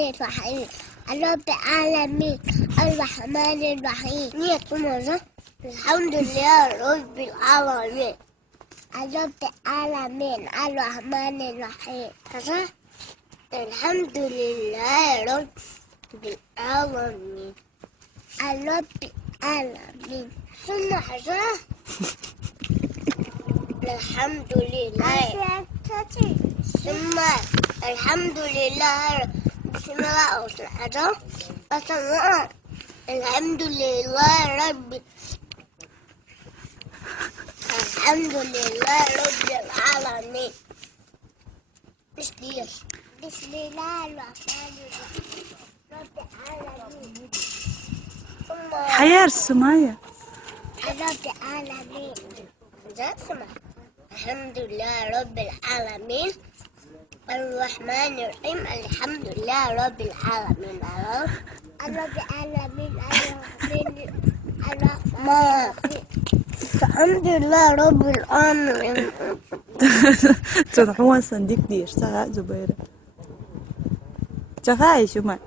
الرحيم رب العالمين الرحمن الرحيم. مرة الحمد لله رب العالمين رب العالمين الرحمن الرحيم. الحمد لله رب العالمين رب العالمين. ثم الحمد لله ثم الحمد لله بسم الله الرحمن الرحيم. الحمد لله رب العالمين. بسم الله الرحمن الرحيم رب العالمين. حياة سمية رب العالمين. الحمد لله رب العالمين الرحمن الرحيم. الحمد لله رب العالمين رب العالمين الرحمن الحمد لله رب العالمين. تروحوا صنديق دي اشتغل زبيرة شغال شو ما